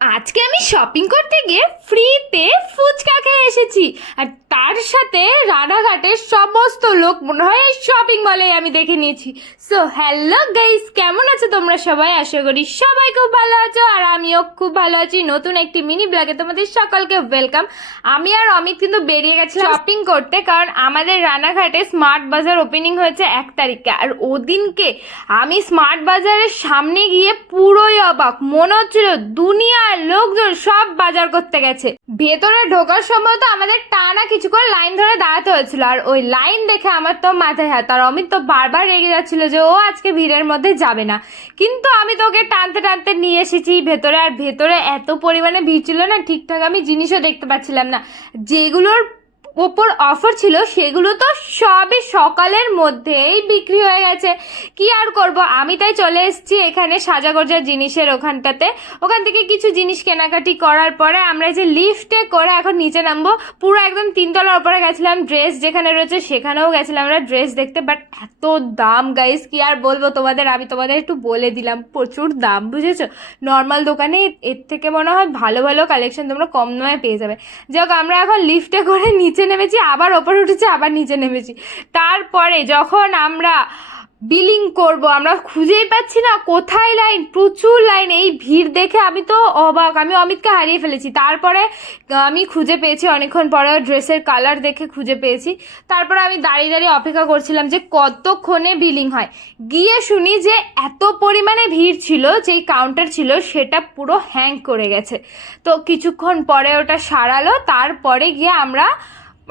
আজকে আমি শপিং করতে গিয়ে ফ্রিতে ফুচকা খেয়ে এসেছি। আর তার সাথে রানাঘাটের সমস্ত লোক মনে হয় শপিং মলে আমি দেখে নিয়েছি। সো হ্যালো গাইস কেমন আছো তোমরা সবাই? আশা করি সবাই খুব ভালো আছো আর আমিও খুব ভালো আছি। নতুন একটি মিনি ব্লগে তোমাদের সকলকে ওয়েলকাম আমি আর অমিত কিন্তু বেরিয়ে গেছিলাম শপিং করতে কারণ আমাদের রানাঘাটে স্মার্ট বাজার ওপেনিং হয়েছে এক তারিখে। আর ওদিনকে আমি স্মার্ট বাজারের সামনে গিয়ে পুরোই অবাক। মনে হচ্ছিল লোকজন সব বাজার করতে গেছে। ভেতরে ঢোকার সময় তো আমাদের টানা কিছু করে লাইন ধরে দাঁড়াতে হয়েছিল। আর ওই লাইন দেখে আমার তো মাথায় হাত। আর অমিত তো বারবার রেগে যাচ্ছিল যে ও আজকে ভিড়ের মধ্যে যাবে না। কিন্তু আমি তো ওকে টানতে টানতে নিয়ে এসেছি ভেতরে। আর ভেতরে এত পরিমাণে ভিড় ছিল না, ঠিকঠাক আমি জিনিসও দেখতে পাচ্ছিলাম না। যেগুলোর ওপর অফার ছিল, সেগুলো তো সবই সকালের মধ্যেই বিক্রি হয়ে গেছে। কি আর করব? আমি তাই চলে এসেছি এখানে সাজাগোজার জিনিসের ওখানটাতে। ওখান থেকে কিছু জিনিস কেনাকাটি করার পরে আমরা যে লিফটে করে এখন নিচে নামবো। পুরো একদম তিনতলার ওপরে গেছিলাম ড্রেস যেখানে রয়েছে সেখানেও গেছিলাম আমরা ড্রেস দেখতে। বাট এত দাম গাইস কি আর বলব তোমাদের? আমি তোমাদের একটু বলে দিলাম, প্রচুর দাম, বুঝেছ? নর্মাল দোকানে এর থেকে মনে হয় ভালো ভালো কালেকশন তোমরা কম দামে পেয়ে যাবে। যাই আমরা এখন লিফটে করে নিচে নেমেছি, আবার ওপরে উঠেছি, আবার নিচে নেমেছি। তারপরে যখন আমরা বিলিং করব, আমরা খুঁজেই পাচ্ছি না কোথায় লাইন প্রচুর লাইন এই ভিড় দেখে আমি তো অবাক, আমি অমিতকে হারিয়ে ফেলেছি। তারপরে আমি খুঁজে পেয়েছি, অনেকক্ষণ পরে ড্রেসের কালার দেখে খুঁজে পেয়েছি। তারপরে আমি দাঁড়িয়ে দাঁড়িয়ে অপেক্ষা করছিলাম যে কতক্ষণে বিলিং হয়। গিয়ে শুনি যে এত পরিমাণে ভিড় ছিল, যেই কাউন্টার ছিল, সেটা পুরো হ্যাং করে গেছে। তো কিছুক্ষণ পরে ওটা সারালো, তারপরে গিয়ে আমরা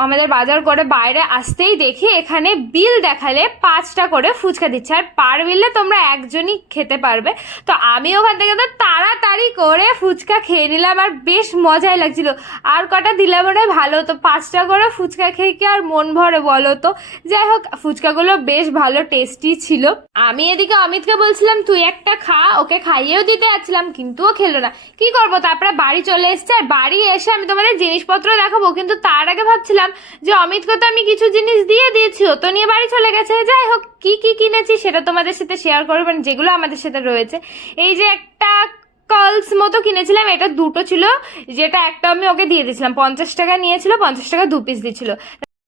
আমাদের বাজার করে বাইরে আসতেই দেখি এখানে বিল দেখালে পাঁচটা করে ফুচকা দিচ্ছে। আর পার বিলে তোমরা একজনই খেতে পারবে। তো আমি ওখান থেকে তো তাড়াতাড়ি করে ফুচকা খেয়ে নিলাম আর বেশ মজাই লাগছিল। আর কটা দিলে মনে ভালো হতো। পাঁচটা করে ফুচকা খেয়ে কি আর মন ভরে বলো তো? যাই হোক, ফুচকাগুলো বেশ ভালো টেস্টি ছিল। আমি এদিকে অমিতকে বলছিলাম, তুই একটা খা, ওকে খাইয়েও দিতে যাচ্ছিলাম, কিন্তু ও খেলো না। কি করব? তারপরে বাড়ি চলে এসছে। আর বাড়ি এসে আমি তোমাদের জিনিসপত্র দেখাবো। কিন্তু তার আগে ভাবছিলাম যে অমিতকে তো আমি কিছু জিনিস দিয়ে দিয়েছি, ও তো নিয়ে বাড়ি চলে গেছে। যাই হোক, কী কী কিনেছি সেটা তোমাদের সাথে শেয়ার করবেন যেগুলো আমাদের সাথে রয়েছে। এই যে একটা কার্লস মতো কিনেছিলাম, এটা দুটো ছিল, যেটা একটা আমি ওকে দিয়ে দিয়েছিলাম, পঞ্চাশ টাকা নিয়েছিল, পঞ্চাশ টাকা দু পিস দিয়েছিল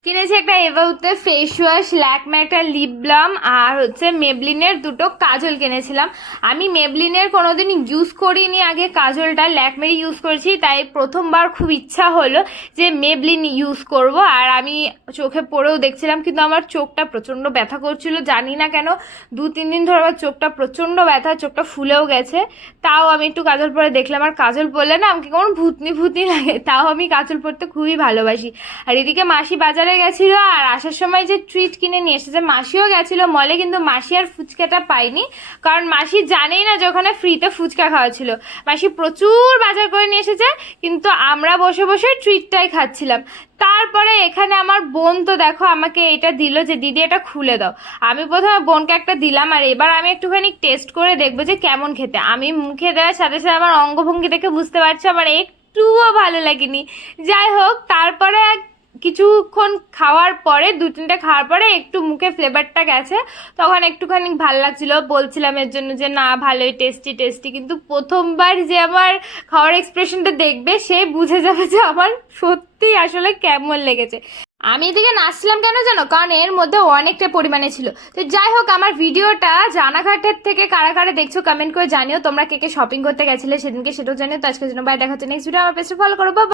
কিনেছি একটা এভাউতে ফেস ওয়াশ ল্যাকমে একটা লিপ বাম আর হচ্ছে মেবলিনের দুটো কাজল কিনেছিলাম। আমি মেবলিনের কোনোদিন ইউজ করিনি, আগে কাজলটা ল্যাকমেরই ইউজ করেছি, তাই প্রথমবার খুব ইচ্ছা হলো যে মেবলিন ইউজ করব। আর আমি চোখে পড়েও দেখছিলাম, কিন্তু আমার চোখটা প্রচণ্ড ব্যথা করছিল, জানি না কেন, দু, তিন দিন ধরে আমার চোখটা প্রচণ্ড ব্যথা, চোখটা ফুলেও গেছে। তাও আমি একটু কাজল পরে দেখলাম, আর কাজল পরলে না আমাকে কেমন ভূতনি ভূতনি লাগে, তাও আমি কাজল পরতে খুবই ভালোবাসি। আর এদিকে মাসি বাজারে গেছিল আর আসার সময় যে ট্রিট কিনে নিয়ে এসেছে মাসিও গেছিল মলে কিন্তু মাসি আর ফুচকাটা পাইনি কারণ মাসি জানেই না যে ওখানে ফ্রিতে ফুচকা খাওয়া ছিল। মাসি প্রচুর বাজার করে নিয়ে এসেছে, কিন্তু আমরা বসে বসে ট্রিটটাই খাচ্ছিলাম। তারপরে এখানে আমার বোন তো দেখো আমাকে এটা দিল যে, দিদি, এটা খুলে দাও। আমি প্রথমে বোনকে একটা দিলাম, আর এবার আমি একটুখানি টেস্ট করে দেখব যে কেমন খেতে। আমি মুখে দেওয়ার সাথে সাথে আমার অঙ্গভঙ্গি দেখে বুঝতে পারছি, আমার একটুও ভালো লাগেনি। যাই হোক, তারপরে এক কিছুক্ষণ খাওয়ার পরে, দু তিনটে খাওয়ার পরে একটু মুখে ফ্লেভারটা গেছে। তখন একটুখানি ভালো লাগছিল। বলছিলাম এর জন্য যে, না, ভালোই টেস্টি টেস্টি কিন্তু প্রথমবার যে আমার খাওয়ার এক্সপ্রেশনটা দেখবে, সে বুঝে যাবে যে আমার সত্যিই আসলে কেমন লেগেছে। আমি এদিকে নাচছিলাম কেন জানো? কারণ এর মধ্যে অনেকটা পরিমাণে ছিল। তো যাই হোক, আমার ভিডিওটা জানাঘাটের থেকে কারা কারা দেখছ কমেন্ট করে জানিও। তোমরা কে কে শপিং করতে গেছিলে সেদিনকে সেটাও জানিও। তো আজকের জন্য বাই দেখা হচ্ছে নেক্সট ভিডিও আমার পেজে ফলো করো।